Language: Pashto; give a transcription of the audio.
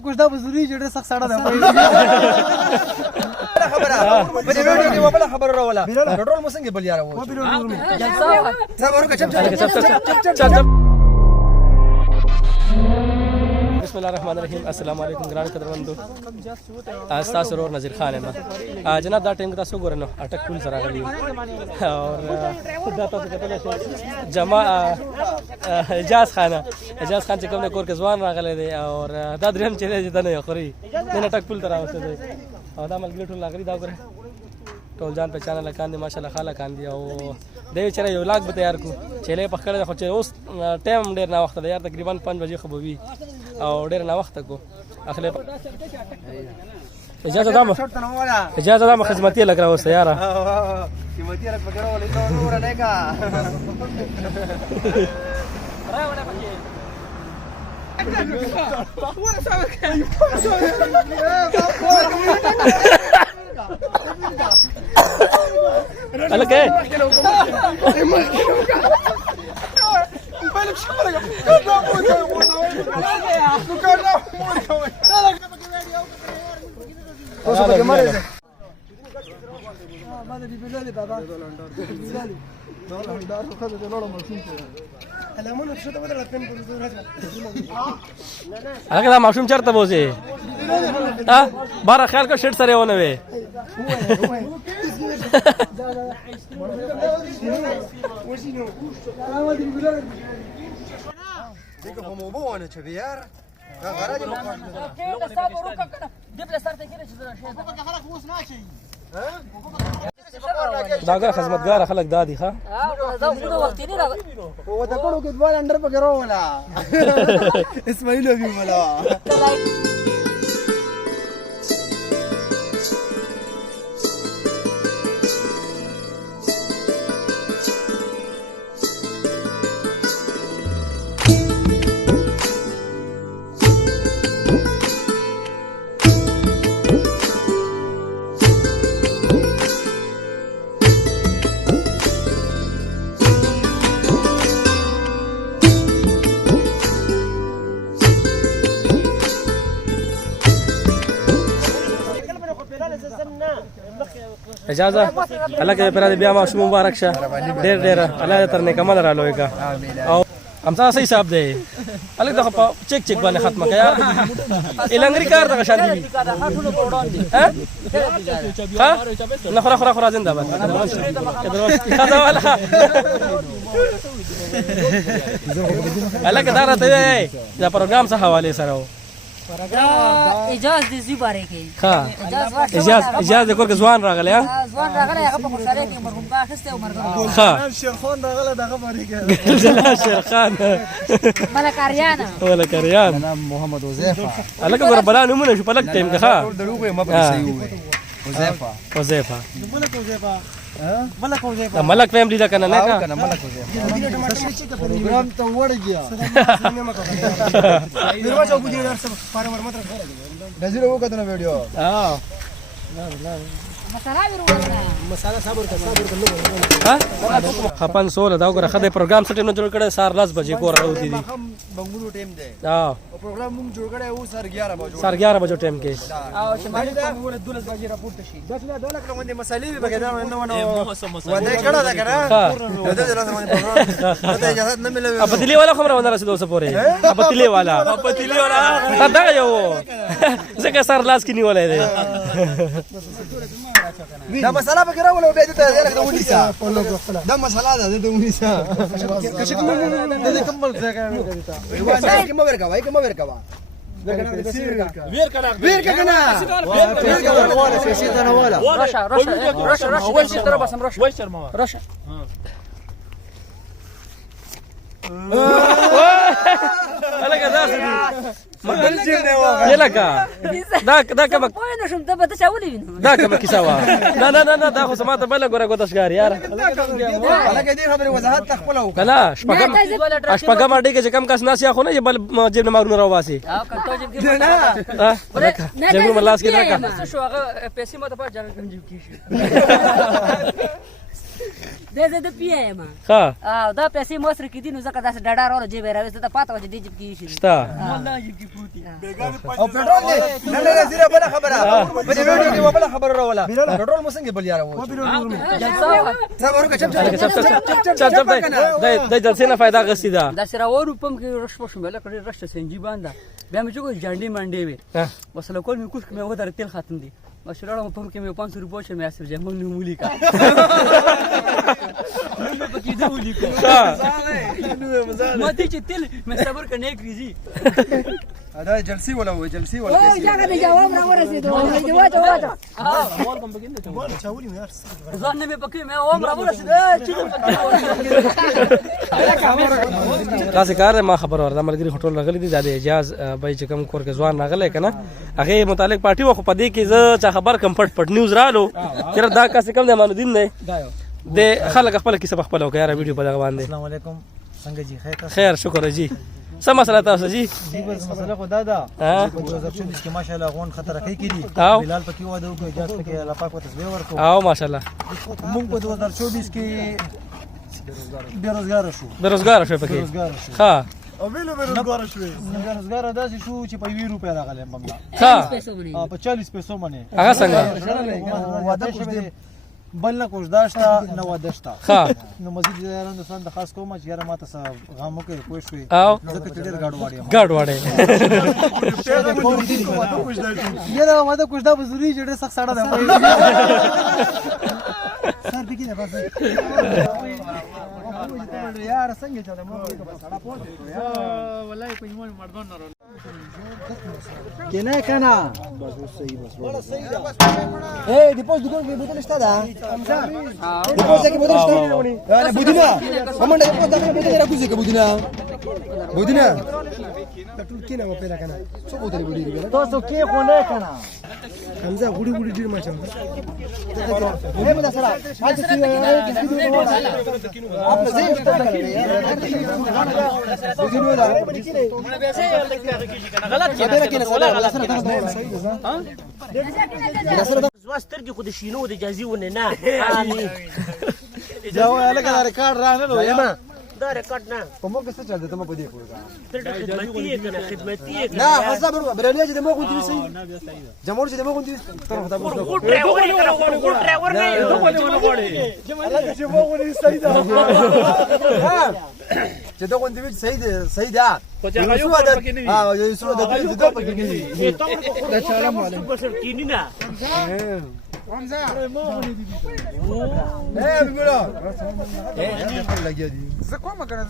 कुछ ना जरूरी जेडे सख्त साड़ा था خبره بده ویډیو کې وبله خبره راولا کنټرول مو څنګه بل یاره و صبر وکړه چپ بسم الله الرحمن الرحیم السلام علیکم ګران قدرمندو تاسو ورور نذیر خان یم جناب دا ټیم تاسو ګورنو اٹک پول سره غلی اور دا تاسو کتل شي جما اجاز خان چې کوم کور کې ځوان راغلی دی اور دا دریم چې دی دنه یو خوري دنه اٹک پول تر اوسه دی او دا ملګری ټول لاګری دا وګوره ټول ځان په چانل کاندي ماشاءالله خاله کاندي او دوی چېرې یو لاګ به تیار کو چېلې پخړې خو چې اوس ټایم ډېر نه وخت دی یار تقریبا 5 بجې خو به وي او ډېر نه وخت کو اخلي اجازه دا خدمتي لګ راوسته یار خدمتي لګ پکړه ولې نور نه کا راوړه پکې الکه هغه دا ماشوم چرته بوزي ها بار خیال کو شټ سره ونه وي دیکھو هم وبو انا چبيار غراج داګه خدمتګار خلک دادی ښا دا موږ وخت نه راغلی او دا کوړو کې دوه انډر پکې راولا اسماعیل ابي ولا اجازه الله کې پر دې بیا ما شو مبارک شه ډېر الله تر نه کمال را لوي کا او امسا صحیح حساب دی الګ دغه چیک باندې ختمه کیا الانګری کار دغه شان دی ها نه خورا زنده باد خدا والا الګ دا راته دا پروګرام څه حواله سره اجازه دې زی باره کې ها اجازه کور کې ځوان راغلی ها ځوان راغلی هغه په خوشاله کې مرغوم کا اخسته او مرغوم ها شیر خان راغله دغه باندې کې جلال شیر خان ملک اریان نام محمد حذیفه الګ ګور بلا نمونه شو پلک ټیم کې ها دروغه مبه صحیح حذیفه ملک حذیفه ملک فیملی دا کنه نه کا کنه ملک حذیفه پروګرام ته وړ گیا میرواز ابو جی درس فارمر متر نظیر وو کتنه ویډیو ها مساله صبر کړه ها خپن سول دا وګره خدای پروګرام سټ نه جوړ کړي سار 10 بجې کور راوتی دي بنګلو ټیم دی ها پروګرام موږ جوړ کړی او سر 11 بجې سار 11 بجې ټیم کې او شمالي دا وګوره 12 بجې راپورټ شي 10 لا 2 لک باندې مسالې به بګدا نو ودا کړه دا کړه دا د لازم باندې پروګرام ته اجازه نه ملوي اب تلی والا خبره ونه رسیدو اوس پورې اب تلی والا دا یو زکه سار لاس کې نیولای دی دا مساله به راولو به دې ته زیاده ونی سا دا مساله ده د ونی سا کښه کوم د کمل ځای کوي کوم ورکا وای کوم ورکا وا ویر کنا ولا شي ته ولا رشا اول شي ترى بس رشا وای شرما رشا الګ دا يلقى دا كم وين شو متى بتساوي لي دا كم كيسوا لا دا خو سماته بلا غره غوت اشغار يار على كده خبر وضاحت تخبله كلا اشپغه ما دي کې کم کس ناسیا خو نه بل جيب نه مارونه راواسي او کنټو جيب کې نه جيب ملاس کې راکا شو هغه پیسې مته په جګړه کې جيب کې د پیه ما ها دا پیسې مصر کې دي نو ځکه داسې ډډا راو جيب راوي ته پاته وځي دي جيب کې شي شتا والله جيب کې پروتي او پټرول دې نه نه زیره بل خبره په دې ویډیو کې بل خبره راولا پټرول مو څنګه بل یار وو صبر وکړه چپ دا جلسه نه फायदा غسي دا دا سره ورو پم کې رش پښم بل کړي رش سنجي باندې بیا مې چې جانډي منډي وي وسله کول مې کوش مې ودر تل ختم دي مشروع مې پم کې مې 500 روپیا چې مې اسف جمع نو مولي کا مې پکې دی ولي کا ماته چې تل مې صبر کنه کریزي هذا جلسي ولا هو جلسي ولا او ځکه د جواب را ورسېدو جواب ځان مې پکې مې اوم را ورسېد تاسو کار ما خبر ورته ملګری هټول راغلي دي د اجازه بای چې کوم کور کې ځوان راغلی کنه هغه متعلق پارټي وخت پدې کې ز خبر کم پټ نیوز رالو چې دا کس کم د مانو دین نه د خلک خپل کې سبق خپل وکړه ویډیو په لغه باندې السلام علیکم څنګه جی خیر شکر جی سم مسله تاسو جی بس مسله خدا دا په 2024 کې ماشاءالله غون خطر کوي کړي بلال پکې و دا اجازه پکې الله پاک وتعالى تسبیح ورکو او ماشاءالله موږ په 2024 کې بیروزګار شو پکې ها او ویلو بیروزګار داسې شو چې په 20 روپیا راغلی بنگلا ها په 40 پیسو باندې هغه څنګه واده کوم بل نه کوم داشتا نو وداشتا ها نو مزید یاران د سند خاص کوم چې یاره ماته سره غامو کې پوښ شوی او ځکه چې ډېر ګاډ واړې یاره واده کوم دا بزري چې ډېر سخت ساړه ده سر پکې نه پاتې یار څنګه چاله مو ساړه پوهه یا والله په ایمان مردون نه کنه کنه بس صحیح بس اے دیپوس دکان کې بوتل شته دا دیپوس کې بوتل شته انا بودینا ومنډه دیپوس دا کې بوتل راکوځي کې بودینا ټول کې نه و پیدا کنه څو بوتل بودینا تاسو کې خو نه کنه حمزه غوډي غوډي ډیر ماچم اے مدا سره حاجی آپ نے زين بودینا ولا غلط زواسترګي خو د شینو د اجازه ونه نه جاو لکه ریکارډ رانه نو یما دا ریکارډ نه په مو کې څه چل ته مو په دې کوی خدمتي نه حساب برالیا چې دمو غونډې سي جمهور چې دمو غونډې طرف ته بوزو ګو ډرایور نه چې مو غونډې صحیح ده چې دا غونډې صحیح ده یو څه ده ها یو څه ده چې دا پکې کېږي دا چاره مو په سر کینی نه حمزه اے بګړو اے لګیا دي زه کومه کنه